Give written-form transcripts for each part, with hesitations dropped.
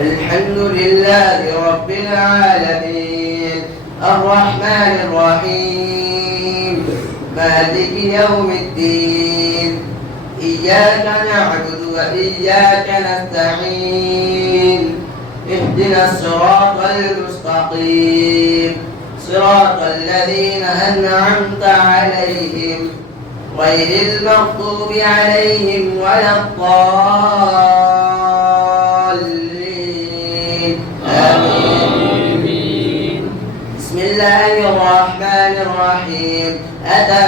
الحمد لله رب العالمين الرحمن الرحيم مالك يوم الدين إياك نعبد وإياك نستعين اهدنا الصراط المستقيم صراط الذين أنعمت عليهم غير المغضوب عليهم ولا الضالين آمين. بسم الله الرحمن الرحيم أتى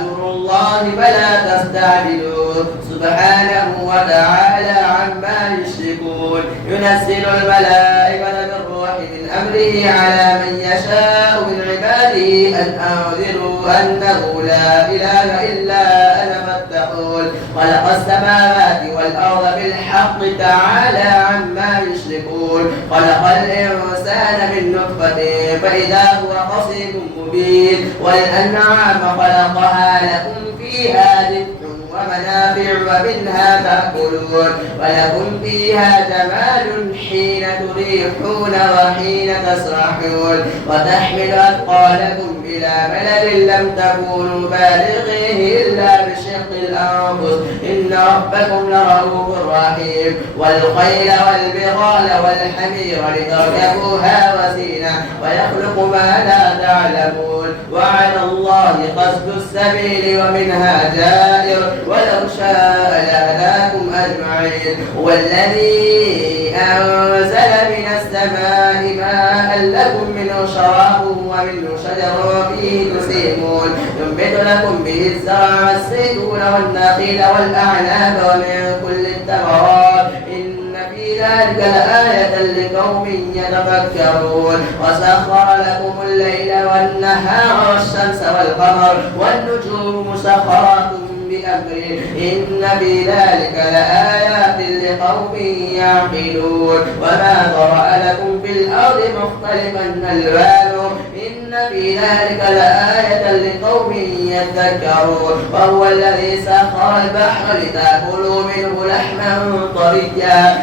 أمر الله فلا تستعجلوه سبحانه وتعالى عما يشركون ينزل الملائكة بالروح من أمره على من يشاء من عباده أن أنذروا أنه لا إله إلا أنا فاتقون خلق السماوات والأرض بالحق تعالى عما يشركون خلق الإنسان من نطفة فإذا هو خصيم مبين والأنعام خلقها لكم فيها دفء ومنافع ومنها تأكلون ولكم فيها جمال حين تريحون وحين تسرحون وتحمل أثقالكم إلى بلد لم تكونوا بالغيه إلا بشق الأنفس إن ربكم لرؤوف رحيم والخيل والبغال والحمير لتركبوها وزينة ويخلق ما لا تعلمون وعلى الله قصد السبيل ومنها جائر ولو شاء لهداكم أجمعين والذي أنزل من السماء ماء لكم منه شراب ومنه شجر فيه تسيمون ينبت لكم به الزرع والزيتون والنخيل والأعناب ومن كل الثمرات إن في ذلك لآية لقوم يتفكرون وسخر لكم الليل والنهار والشمس والقمر والنجوم مسخرات بأمره إن في ذلك لآيات لقوم يعقلون وما ذرأ لكم في الأرض مختلفا ألوانه إن في ذلك لآية لقوم يذكرون وهو الذي سخر البحر لتأكلوا منه لحما طريا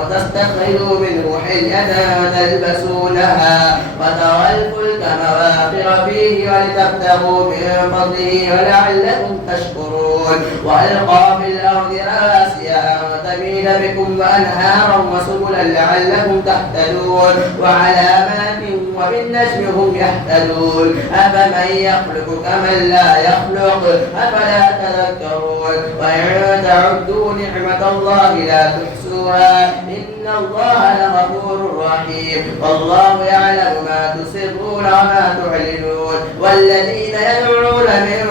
وتستخرجوا منه حلية تلبسونها وترى الفلك مواخر فيه ولتبتغوا من فضله ولعلكم تشكرون وألقى في الأرض رواسي أن تميد بكم وأنهارا وسبلا لعلكم تهتدون وعلامات وبالنجم هم يهتدون أفمن يخلق كمن لا يخلق أفلا تذكرون وإن تعدوا نعمة الله لا تحصوها إن الله لغفور رحيم والله يعلم ما تسرون وما تعلنون والذين يدعون من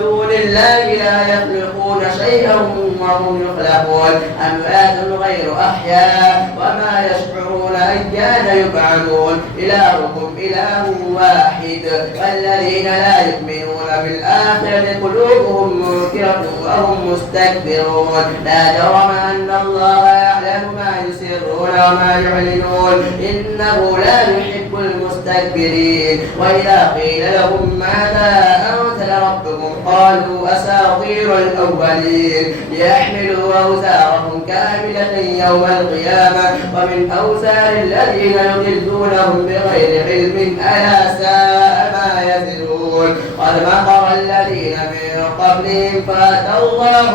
دون الله لا يخلقون شيئا وهم يخلقون أموات غير أحياء وما يشعرون أيان يبعثون إلهكم إله واحد والذين لا يؤمنون بالآخرة قلوبهم منكرة وهم مستكبرون لا جرم أن الله يعلم ما يسرون وما يعلنون إنه لا يحب المستكبرين وإذا قيل لهم ماذا أنزل ربكم قالوا أساطير الأولين ليحملوا أوزارهم كاملة يوم القيامة ومن أوزار الذين يضلونهم بغير علم ألا ساء ما يزرون قد مكر الذين من قبلهم فأتى الله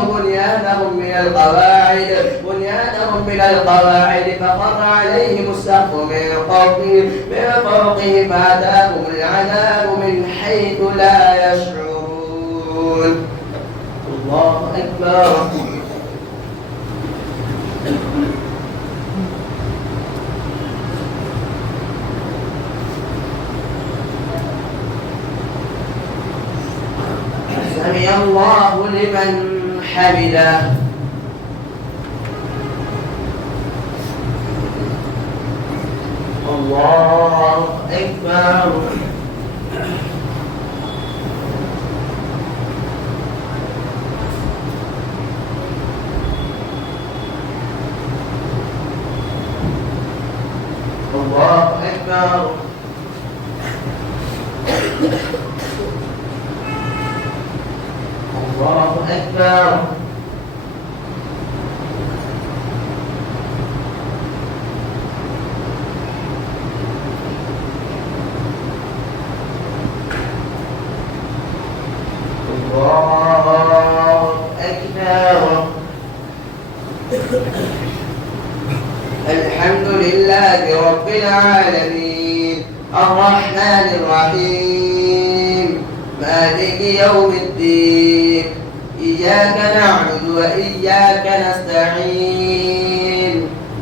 بنيانهم من القواعد فخر عليهم السقف من فوقهم فأتاهم العذاب من حيث لا يشعرون الله أكبر سمع الله لمن حمده الله أكبر الله أكبر الله أكبر الله أكبر. الحمد لله رب العالمين الرحمن الرحيم مالك يوم الدين إياك نعبد وإياك نستعين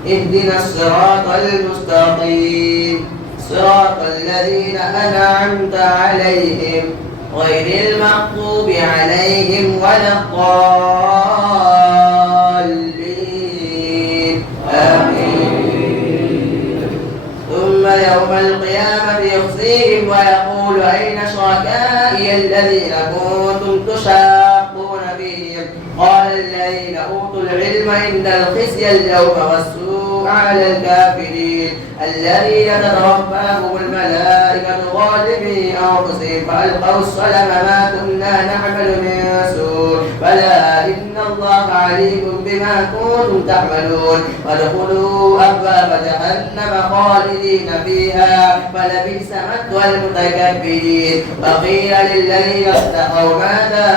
اهدنا الصراط المستقيم صراط الذين أنعمت عليهم غير المغضوب عليهم ولا الضالين آمين. ثم يوم القيامة يخزيهم ويقول أين شركائي الذين كنتم تشاقون فيهم قال الذين أوتوا العلم إن الخزي اليوم والسوء على الكافرين الذين تتوفاهم الملائكة ظالمي أنفسهم فألقوا السلم ما كنا نعمل من سوء بلى إن الله عليم بما كنتم تعملون وادخلوا أبواب جهنم خالدين فيها فلبئس مثوى المتكبرين. وقيل للذين اتقوا ماذا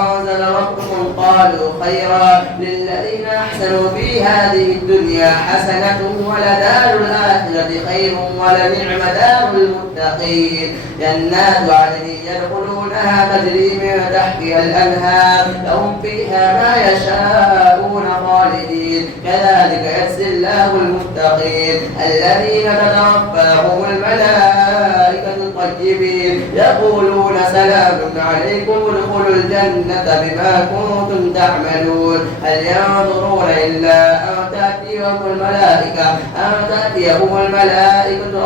أنزل ربكم قالوا خيرا للذين أحسنوا في هذه الدنيا حسنة ولدار الآخرة خير ولنعم دار المتقين. جنات عدن يدخلونها تجري من تحتها الأنهار لهم فيها ما يشاءون خالدين كذلك يجزي الله المتقين الذين تتوفاهم الملائكة الطيبين يقولون سلام عليكم ادخلوا الجنة بما كنتم تعملون هل ينظرون إلا أن تأتيهم الملائكة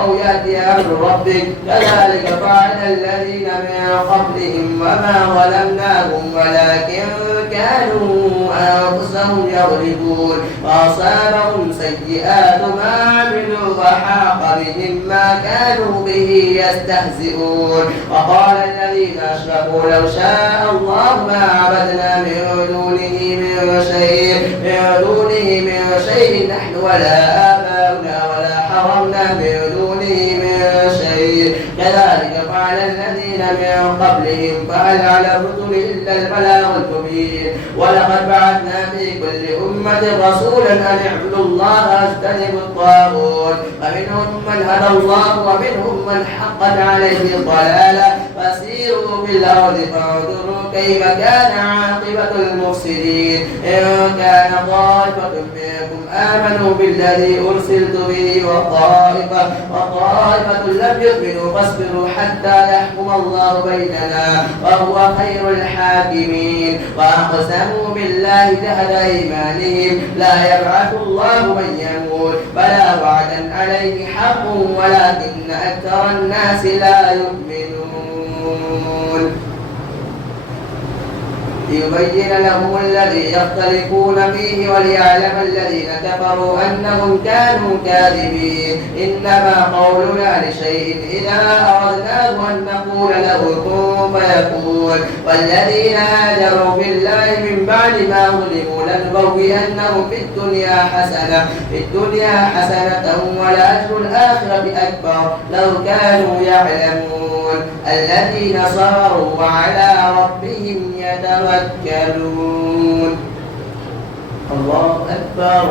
أو يأتي أمر ربك كذلك فعل الذين من قبلهم وما ظلمناهم ولكن كانوا أنفسهم يظلمون وأصابهم سيئات ما عملوا وحاق بهم ما كانوا به يستهزئون. وقال الذين أشركوا لو شاء الله ما عبدنا من دونه من شيء نحن ولا آباؤنا ولا حرمنا من دونه من شيء كذلك فعل الذين من قبلهم فهل على الرسل إلا البلاغ المبين. ولقد بعثنا في كل أمة رسولا أن اعبدوا الله واجتنبوا الطاغوت فمنهم من هدى الله ومنهم من حقت عليه الضلالة فسيروا بالأرض فانظروا كيف كان عاقبة المفسدين. إن كان طائفة منكم آمنوا بالذي أرسلت به وطائفة لم يؤمنوا فاصبروا حتى يحكم الله بيننا وهو خير الحاكمين. وأقسموا بالله جهد أيمانهم لا يبعث الله من يموت بلى وعدا عليه حق ولكن أكثر الناس لا يؤمنون. ليبين لهم الذي يختلفون فيه وليعلم الذين كفروا أنهم كانوا كاذبين. إنما قولنا لشيء إذا أردناه أن نقول له كن فيكون. والذين هاجروا في الله من بعد ما ظلموا لنبوئنهم في الدنيا حسنة ولأجر الآخرة أكبر لو كانوا يعلمون. الذين صبروا وعلى ربهم يتوكلون. الله أكبر.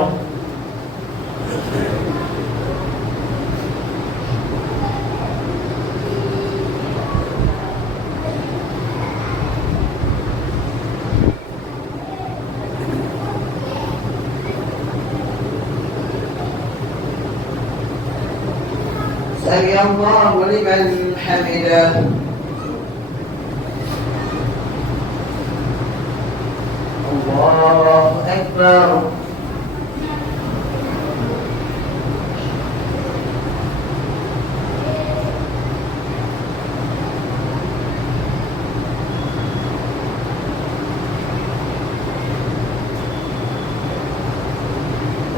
سمع الله لمن حمده. الله أكبر.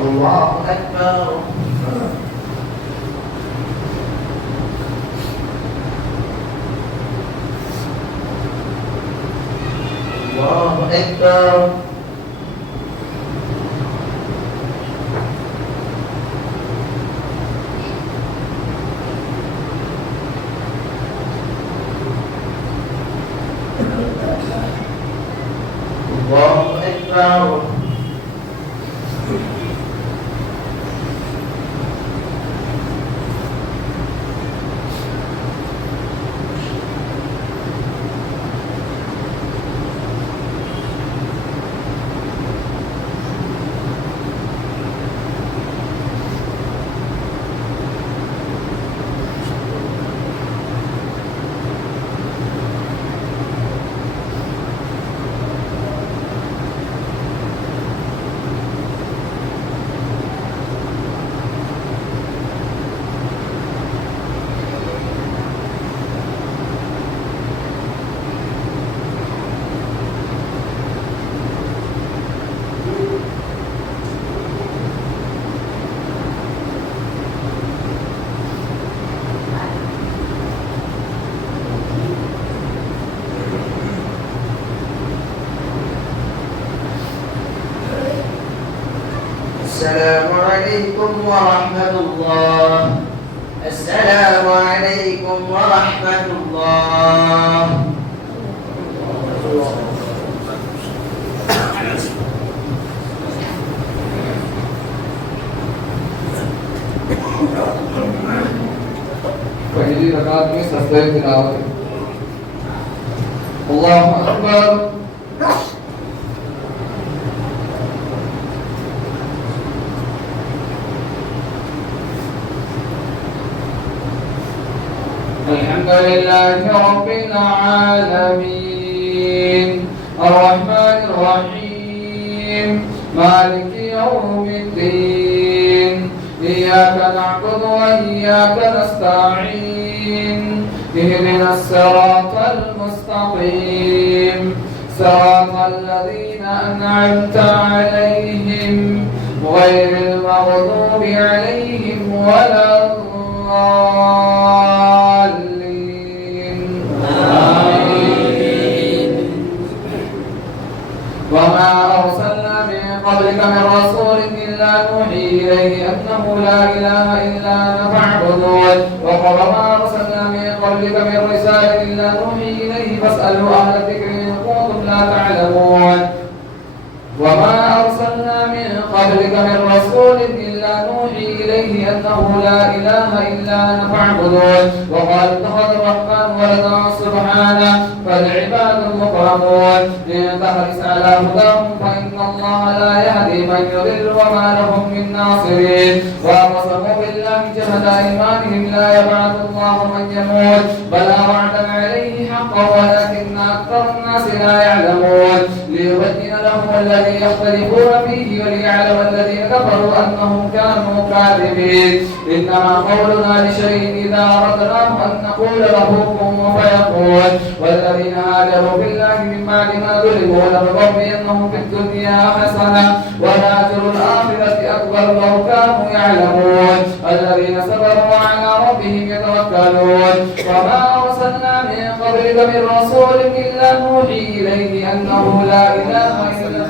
الله أكبر. الله أكبر. الله أكبر. السلام عليكم ورحمة الله. السلام عليكم ورحمة الله. पहली रकात में सजदे तिलावत। अल्लाहु अकबर। الحمدلله رب العالمين الرحمن الرحيم مالك يوم الدين إياك نعبد وإياك نستعين اهدنا الصراط المستقيم صراط الذين أنعمت عليهم غير المغضوب عليهم ولا الضالين آمين. وما أرسلنا من قبلك من رسول إلا نوحي إليه أنه لا إله إلا أنا فاعبدون. وما أرسلنا من قبلك من رسالة إلا نوحي إليه فاسألوا أهل الذكر إن كنتم لا تعلمون. وما أرسلنا من قبلك من رسول إلا نوحي إليه أنه لا إله إلا أنا فاعبدون. وقال اتخذ الرحمن ولدا سبحانه فالعباد المكرمون إن تحرص على هداهم فإن الله لا يهدي من يضل وما لهم من ناصرين. وأقسموا بالله جهد أيمانهم لا يبعث الله من يموت بلى وعدا عليه حقا ولكن أكثر الناس لا يعلمون. ليبين لهم الذي يختلفون فيه وليعلم الذين كفروا أنهم كانوا كاذبين. إنما قولنا لشيء إذا أردناه أن نقول له كن فيكون. والذين هاجروا بالله من بعد ما ظلموا لنبوئنهم في الدنيا حسنة ولأجر الآخرة أكبر لو كانوا يعلمون. الذين صبروا على ربهم يتوكلون. وما أرسلنا من قبلك من رسول إلا نوحي إليه أنه لا إله إلا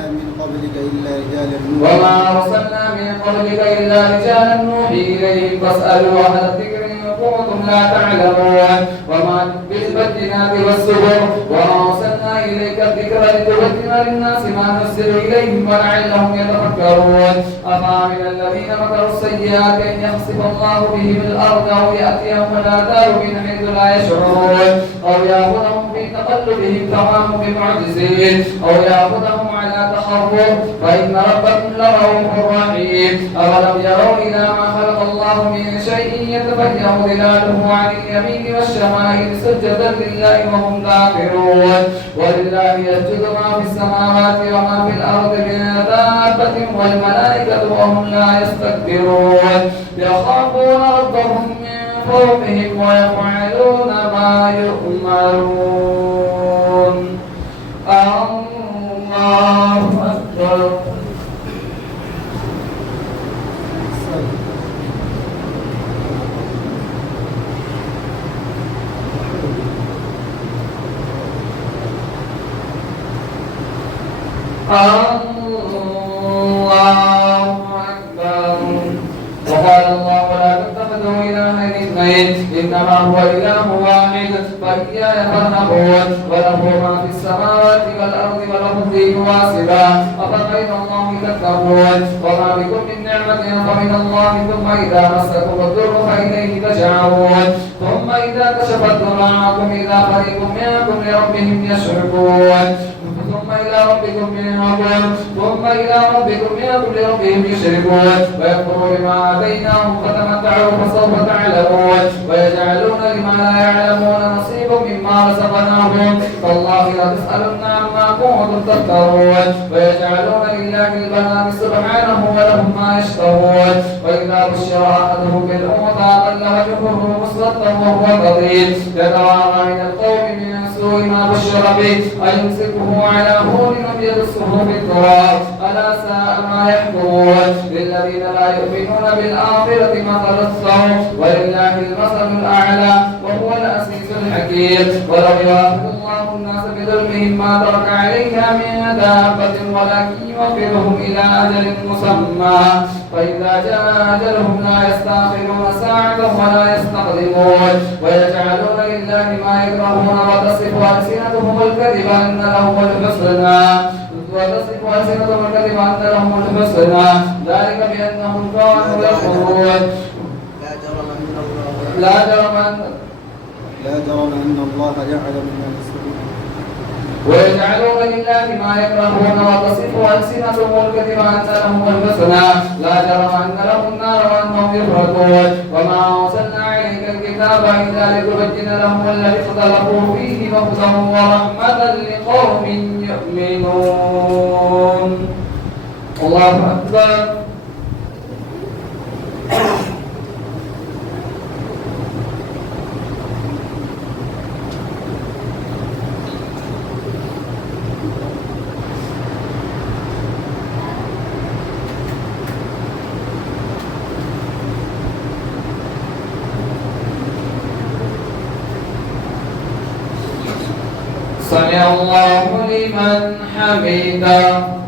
وما أرسلنا من قبلك إلا رجالا نوحي إليهم فاسألوا أهل الذكر إن كنتم لا تعلمون. وما بالبينات والزبر وأرسلنا إليك الذكر لتبين للناس ما نزل إليهم ولعلهم يتفكرون. أفأمن الذين مكروا السيئات أن يخسف الله بهم الأرض أو يأتيهم العذاب من حيث لا يشعرون أو يأخذهم في تقلبهم فما هم بمعجزين أو يأخذهم على تخوف فإن ربكم لرؤوف رحيم. أولم يروا إلى ما خلق الله من شيء يتفيأ ظلاله عن اليمين والشمائل سجدا لله وهم داخرون. ولله يسجد ما في السماوات وما في الأرض من دابة والملائكة وهم لا يستكبرون يخافون ربهم من فوقهم ويفعلون ما يؤمرون. الله أكبر. الله أكبر. وقال الله لا تتخذوا إلهين اثنين إنما هو إله واحد فإياي فارهبون. وله ما في السماوات والأرض وله الدين واسع تتقون وما بكم من نعمة فمن الله ثم إذا مسكم الضر فإليه تجعون ثم إذا كشف الضر عنكم إذا فريق منكم لربهم يشركون ثم إلى ربكم لربهم يشركون ويكفروا بما آتيناهم فتمتعوا فسوف تعلمون ويجعلون لما لا يعلمون نصيبا مما رزقناهم تالله لتسألن عما كنتم تفترون ويجعلون لله البنات سبحانه ولهم ما يشتهون وإذا بشر أحدهم بالأنثى ظل وجهه مسودا وهو كظيم يتوارى من القوم من سوء ما بشر به أيمسكه على هون أم يدسه في التراب ألا ساء ما يحكمون للذين لا يؤمنون بالآخرة مثل السوء ولله المثل الأعلى وهو العزيز الحكيم ولو يؤاخذ الله الناس بظلمهم ما ترك عليها من دابة ولكن يؤخرهم إلى أجل مسمى فإذا جاء أجلهم لا يستأخرون ساعة ولا يستقدمون ويجعلون لله ما يكرهون وتصف ألسنتهم الكذب أن لهم الحسنى ذلك بأنهم كانوا يكفرون لا جرم أن الله يعلم ما يسرون ويجعلون لله ما يكرهون وتصف ألسنتهم الكذب أن لهم الحسنى لا جرم أن لهم النار وأنهم يفرطون وما أرسلنا عليك الكتاب إلا لتبين لهم الذي اختلفوا فيه وهدى ورحمة لقوم يؤمنون الله أكبر سمع الله لمن حمده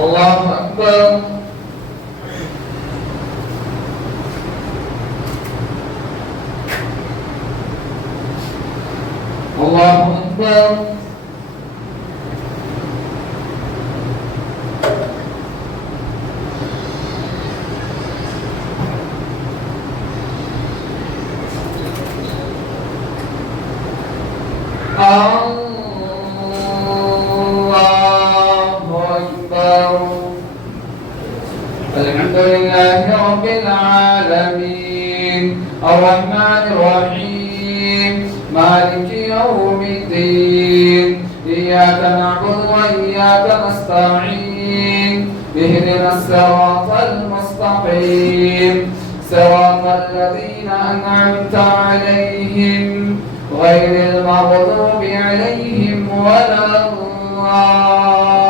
الله أكبر الله أكبر الله أكبر الحمد لله رب العالمين الرحمن الرحيم مالك يوم الدين إياك نعبد وإياك نستعين اهدنا الصراط المستقيم صراط الذين أنعمت عليهم غير المغضوب عليهم ولا الضالين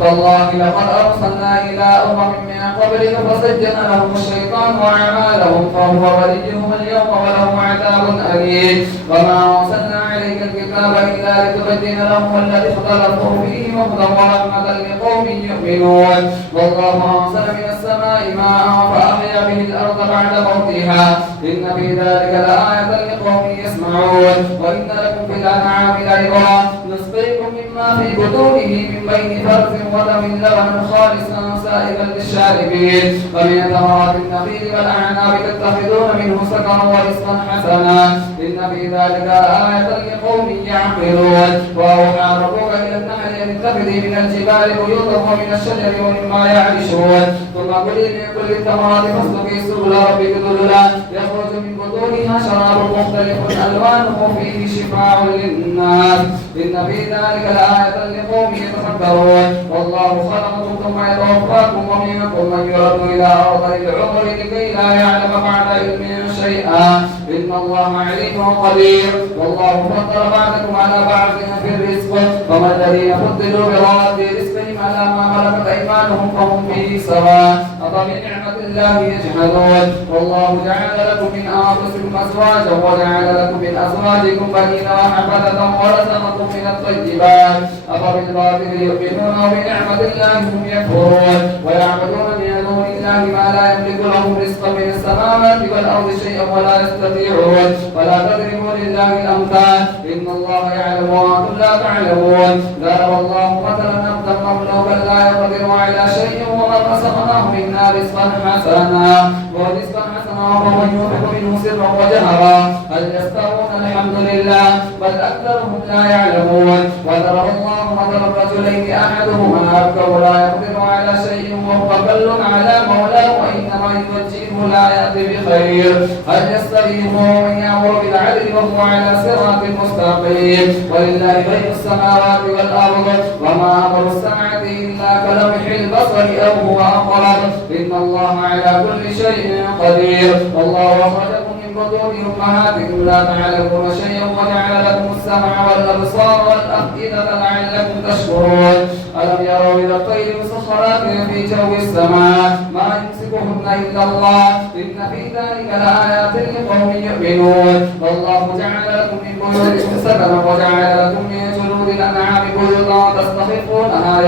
تالله لقد أرسلنا إلى أمم من قبلك فسجن لهم الشيطان وأعمالهم فهو وليهم اليوم ولهم عذاب أليم وما أرسلنا عليك الكتاب إلا لتبين لهم الذي اختلفوا فيه وهدى ورحمة لقوم يؤمنون والله أرسل من السماء ماء فأحيا به الأرض بعد موتها إن في ذلك لآية لقوم يسمعون وإن لكم في الأنعام لعبرة نسقيكم مما في بطونه من بين فرث ودم لبنا خالصا سائغا للشاربين ومن ثمرات النخيل والأعناب تتخذون منه سكرا ورزقا حسنا إن في ذلك آية لقوم يعقلون وأوحى ربك إلى النحل أن اتخذي من الجبال بيوتا ومن الشجر ومما يعرشون ثم كلي من كل الثمرات فاسلكي سبل ربك ذللا يخرج من بطونها شراب مختلف ألوانه فيه شفاء للناس إن في ذلك لآية لقوم يتفكرون والله خلقكم ثم يتوفاكم ومنكم من يرد إلى أرض العمر لكي لا يعلم بعد علم شيئا إن الله عليم قدير والله فضل بعضكم على بعض في الرزق فما الذين فضلوا براد رزقهم على ما ملكت أيمانهم فهم فيه سواء أفبنعمة الله يجحدون والله جعل لكم من أنفسكم أزواجا وجعل لكم من أزواجكم بنين وحفدة ورزقكم من الطيبات أفبالباطل يؤمنون وبنعمة الله هم يكفرون ويعبدون من دون الله ما لا يملك لهم رزقا من السماوات والأرض شيئا ولا يستطيعون ولا تضربوا لله الأمثال إن الله يعلم وأنتم لا تعلمون ضرب الله مثلا عبدا مملوكا لا يقدر على شيء ومن رزقناه منا رزقا حسنا ومن ينفق منه سرا وجهرا هل يستوون الحمد لله بل أكثرهم لا يعلمون وضرب الله مثلا الرجلين أحدهما أبكم لا يقدر على شيء وهو كل على مولاه وإنما يوجهه لا يأتي بخير هل يستوي هو من يأمر بالعدل وهو على صراط مستقيم ولله غيب السماوات والأرض وما أمر الساعة إلا كلمح البصر أو هو أقرب إن الله على كل شيء قدير والله أخرجكم من بطون أمهاتكم لا تعلمون شيئا وجعل لكم السمع والأبصار والأفئدة لعلكم تشكرون ألم يروا إلى الطير مسخرات في جو السماء ما يمسكهن إلا الله إن في ذلك لآيات لقوم يؤمنون والله جعل لكم من بيوتكم سكنا وجعل لكم من جلود الأنعام بيوتا تستخفونها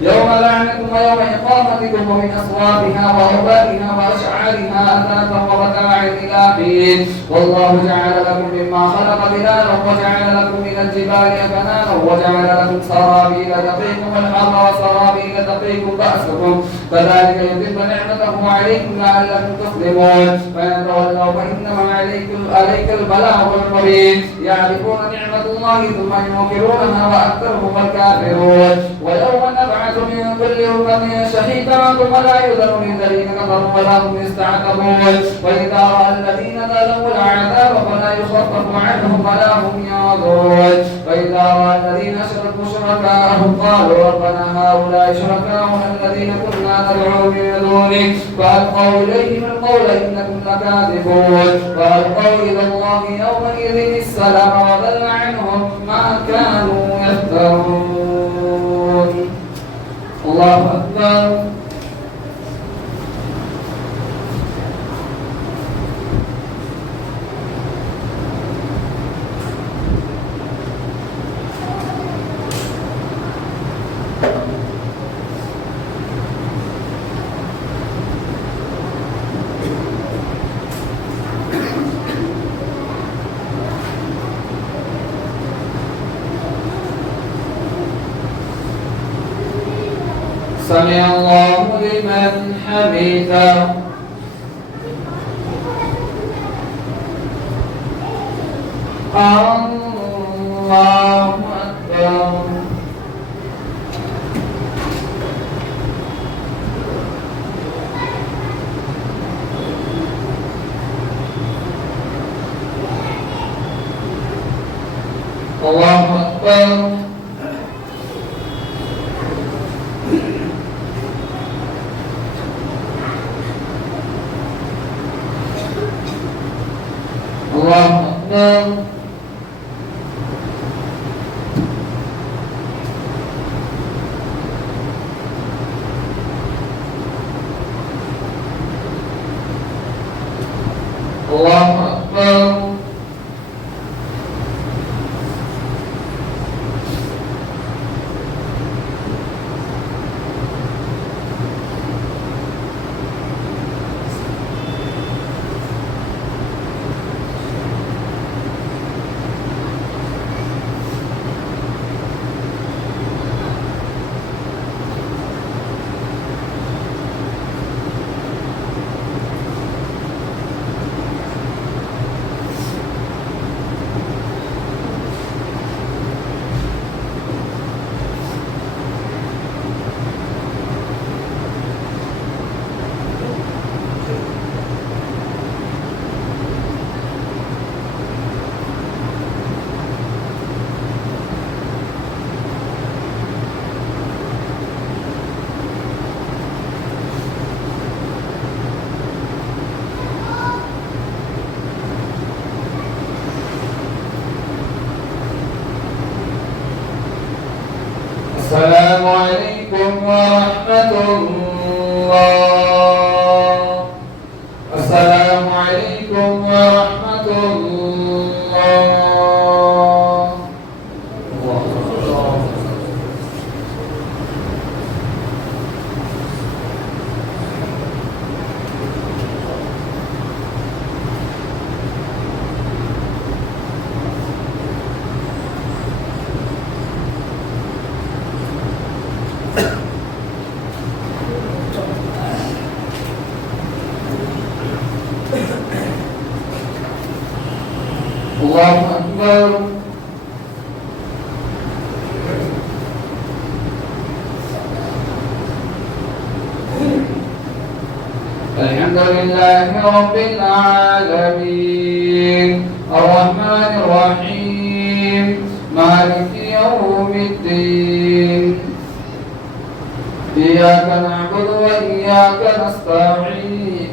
يوم لعنكم ويوم إقامتكم ومن أصواتها وأوبارها وأشعارها أثاثا ومتاعا إلى حين والله جعل لكم مما خلق ظلالا وجعل لكم من الجبال أكنانا وجعل لكم سرابيل تقيكم الحر وسرابيل تقيكم بأسكم كذلك يتم نعمته عليكم لعلكم تسلمون فإن تولوا فإنما عليك البلاغ المبين يعرفون نعمة الله ثم ينكرونها وأكثرهم الكافرون ويوم نبعث من كل أمة شهيدا ثم لا يؤذن للذين كفروا ولا هم يستعتبون وإذا رأى الذين ظلموا العذاب فلا يخفف عنهم ولا هم ينظرون وإذا رأى الذين أشركوا شركاءهم قالوا ربنا هؤلاء شركاؤنا الذين كنا ندعو من دونك فألقوا إليهم القول إنكم لكاذبون وألقوا إلى الله يومئذ السلام وضل عنهم ما كانوا يفترون الله أكبر سمع الله لمن حمده الله أكبر الله أكبر الله أكبر الله أكبر السلام عليكم ورحمة الله. السلام عليكم ورحمة الله. الله أكبر. الحمد لله رب العالمين الرحمن الرحيم مالك يوم الدين إياك نعبد وإياك نستعين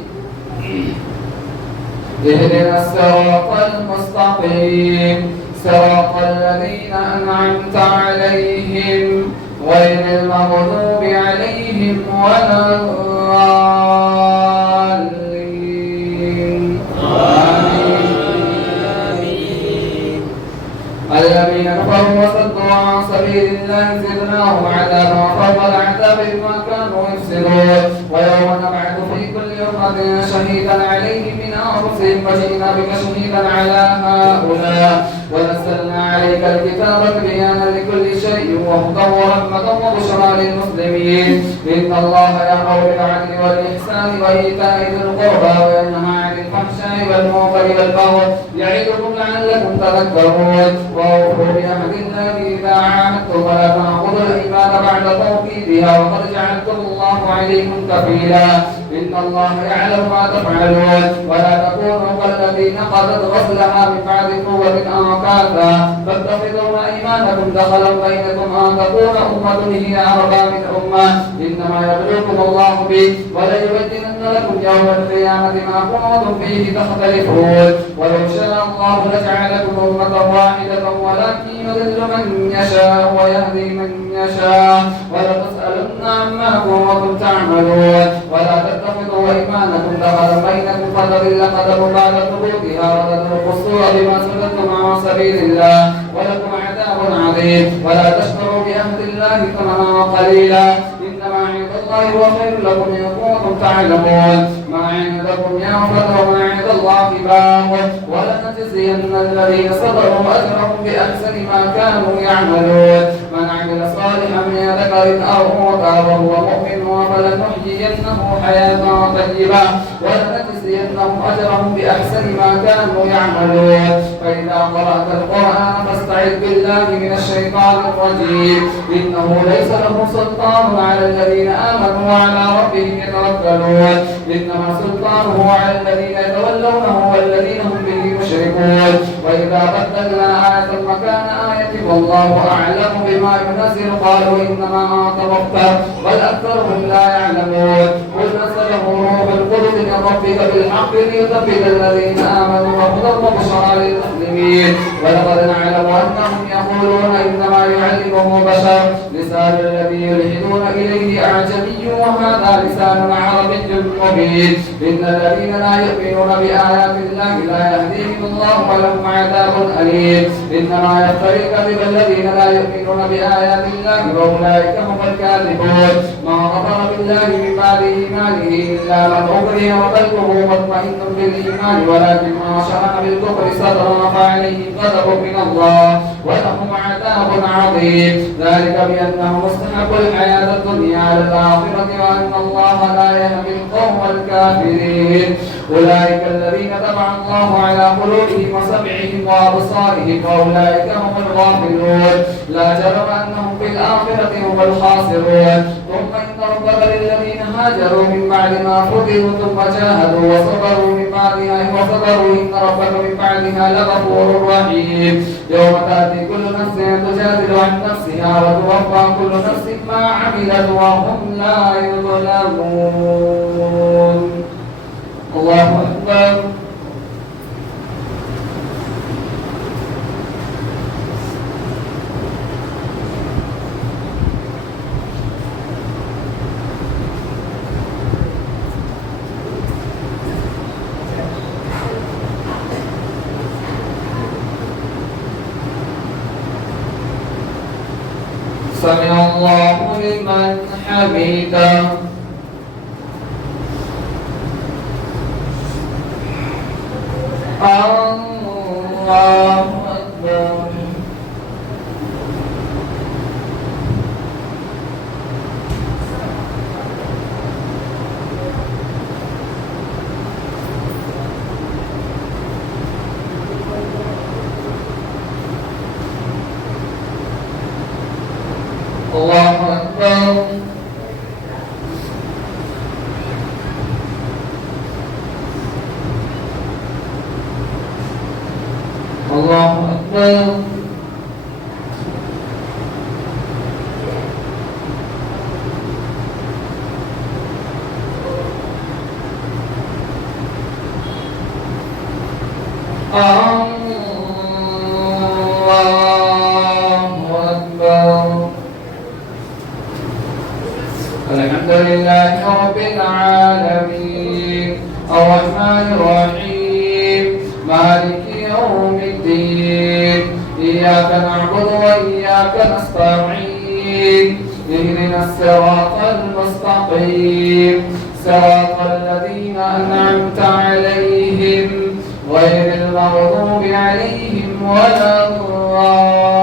اهدنا الصراط المستقيم صراط الذين أنعمت عليهم غير المغضوب عليهم ولا الضالين. الذين كفروا وصدوا عن سبيل الله زدناهم عذابا فوق العذاب بما كانوا يفسدون. ويوم نبعث في كل أمة شهيدا عليهم من أنفسهم وجئنا بك شهيدا على هؤلاء ونزلنا عليك الكتاب بيانا لكل شيء وهدى ورحمة وبشرى للمسلمين. إن الله يأمر بالعدل والإحسان وإيتاء ذي القربى وينهى عن الفحشاء والمنكر والبغي يعظكم لعلكم تذكرون. وأوفوا بعهد الله إذا عاهدتم ولا تنقضوا الأيمان بعد توكيدها وقد جعلتم الله عليكم كفيلا. إن الله يعلم ما تفعلون. ولا تكونوا كالذي نقضت غزلها من بعد قوة أنكاثا تتخذون أيمانكم دخلا بينكم أن تكون أمة هي أربى من أمة إنما يبلوكم الله به وليبينن لكم يوم القيامة ما كنتم فيه تختلفون. ولو شاء الله لجعلكم أمة واحدة ولكن يضل من يشاء ويهدي من يشاء ولتسألن عما كنتم تعملون. ولا تتخذوا أيمانكم دخلا بينكم فتضل قدم بعد ثبوتها وتذوقوا السوء بما صددتم عن سبيل الله ولكم عذاب عظيم. ولا تشتروا بعهد الله ثمنا قليلا إنما عند الله هو خير لكم إن كنتم تعلمون. ما عندكم ينفد وما عند الله باق ولنجزين الذين صبروا أجرهم بأحسن ما كانوا يعملون. من عمل صالحا من ذكر أو أنثى وهو مؤمن فلنحيينه حياة طيبة ولنجزينهم أجرهم بأحسن ما كانوا يعملون. فإذا قرأت القرآن فاستعذ بالله من الشيطان الرجيم إنه ليس له سلطان على الذين آمنوا وعلى ربهم يتوكلون. إنما سلطانه على الذين يتولونه والذين هم به مشركون. وإذا بدلنا آية مكان آية والله أعلم بما ينزل قالوا إنما أنت مفتر بل أكثرهم لا يعلمون. قل نزله روح القدس من ربك بالحق ليثبت الذين آمنوا وهدى وبشرى للمسلمين. ولقد نعلم أنهم يقولون إنما يعلمه بشر لسان الذي يلحدون إليه أعجمي وهذا لسان عربي مبين. إن الذين لا يؤمنون بآيات الله لا يهديهم الله ولهم عذاب أليم. إنما يفتري الكذب الذين لا يؤمنون بآيات الله وأولئك هم الكاذبون. ما غفر بالله من بعد إيمانه إلا من أكره وقلبه مطمئن بالإيمان ولكن ما شرح بالكفر صدرا فعليه غضب من الله ولهم عذاب عظيم. ذلك بأنهم استحبوا الحياة الدنيا على الآخرة وأن الله لا يهدي القوم الكافرين. أولئك الذين طبع الله على قلوبهم وسمعهم وأبصارهم وأولئك هم الغافلون. لا جرم أنهم في الآخرة هم الخاسرون. ثم إن ربك للذين هاجروا من بعد ما فتنوا ثم جاهدوا وصبروا من بعدها وصبروا إن ربك من بعدها لغفور رحيم. يوم تأتي كل نفس تجادل عن نفسها وتوفى كل نفس ما عملت وهم لا يظلمون. الله أكبر. سمع الله لمن حمده. الله أكبر. الله أكبر. الله أكبر. الحمد لله رب العالمين الرحمن الرحيم مالك يوم الدين إياك نعبد وإياك نستعين اهدنا الصراط المستقيم صراط الذين أنعمت عليهم غير المغضوب عليهم ولا الضالين.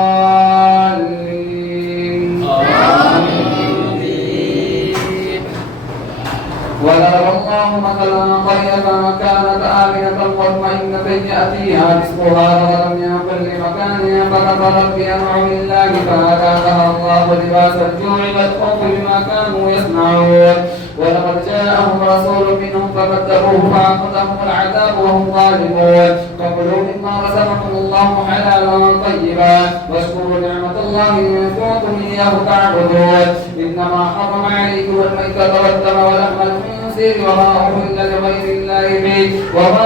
وضرب الله مثلا قرية كانت آمنة مطمئنة يأتيها رزقها رغدا من كل مكان فكفرت بأنعم الله فأذاقها الله لباس الجوع والخوف بما كانوا يصنعون. ولقد جاءهم رسول منهم فكذبوه فأخذهم العذاب وهم ظالمون. فكلوا مما رزقكم الله حلالا طيبا واشكروا نعمة الله إن كنتم إياه تعبدون. إنما حرم عليكم الميتة والدم ولحم الخنزير وما أهل لغير الله به وما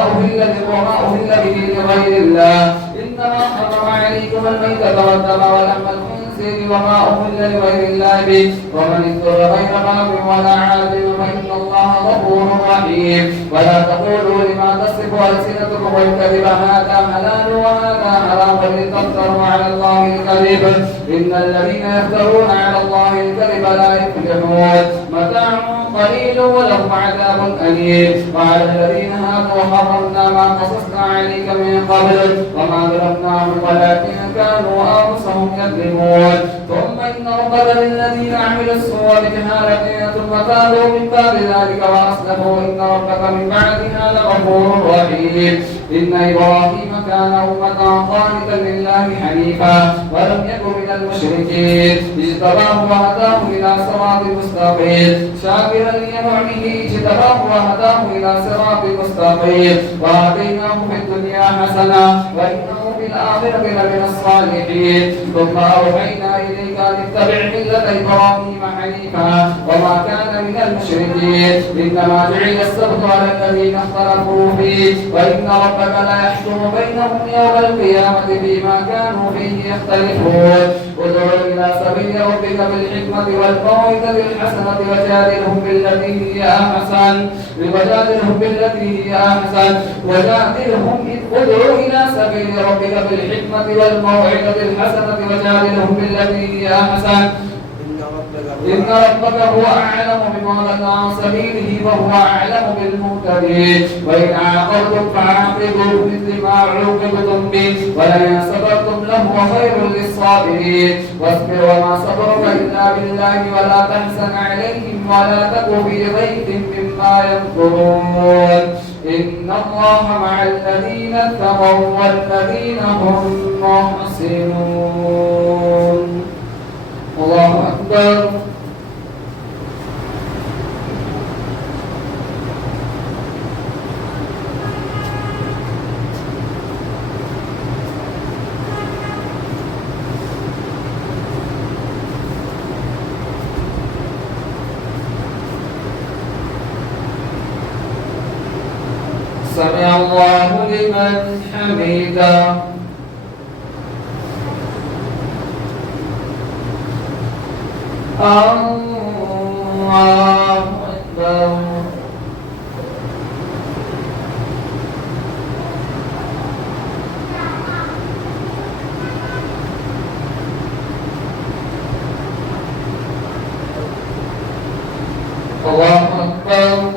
أهل به لغير الله. إنما حرم عليكم الميتة والدم ولحم الخنزير وما أهل لغير الله به ومن اضطر غير باغ ولا عاد فإن الله غفور رحيم. ولا تقولوا لما تصف ألسنتكم الكذب هذا حلال وهذا حرام لتفتروا على الله الكذب إن الذين يفترون على الله الكذب لا يفلحون. متاع قليل ولهم عذاب أليم. وعلى الذين هادوا حرمنا ما قصصنا عليك من قبل وما ظلمناهم ولكن كانوا أنفسهم يظلمون. ثم إن ربك للذين عملوا السوء بجهالة ثم تابوا من بعد ذلك وأصلحوا إن ربك من بعدها لغفور رحيم. إن إبراهيم كان أمة قانتا لله حنيفا ولم يكن من المشركين. اجتباه وهداه إلى صراط مستقيم شاكرا لنعمه اجتباه وهداه إلى صراط مستقيم. وآتيناه في الدنيا حسنة وإنه في الآخرة لمن الصالحين. ثم أوحينا إليك أن اتبع ملة إبراهيم حنيفا وما كان من المشركين. إنما جعل السبت على الذين اختلفوا فيه وإن ربك لا يحكم بينهم يوم القيامة فيما كانوا فيه يختلفون. ادع إلى سبيل ربك بالحكمة والموعظة الحسنة وجادلهم بالتي هي أحسن ادع إلى سبيل ربك بالحكمة والموعظة الحسنة وجادلهم بالتي هي أحسن إن ربك هو أعلم بمن ضل عن سبيله وهو أعلم بالمهتدين. وإن عاقبتم فعاقبوا بمثل ما عوقبتم به ولئن صبرتم لهو خير للصابرين. واصبر وما صبرك إلا بالله ولا تحزن عليهم ولا تك في ضيق مما يمكرون. إن الله مع الذين اتقوا والذين هم محسنون. الله أكبر. سمع الله لمن حمده. الله أكبر. الله أكبر.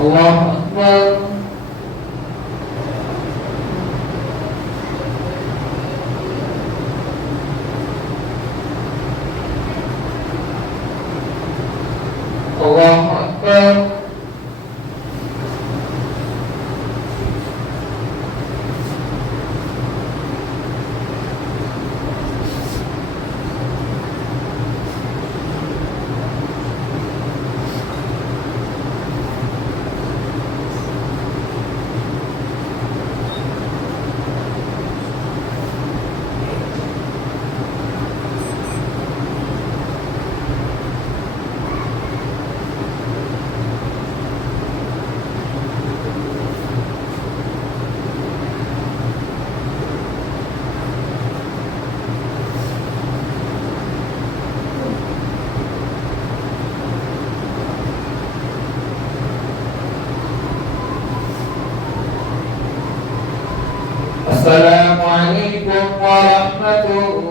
الله أكبر. الله أكبر. السلام عليكم ورحمة الله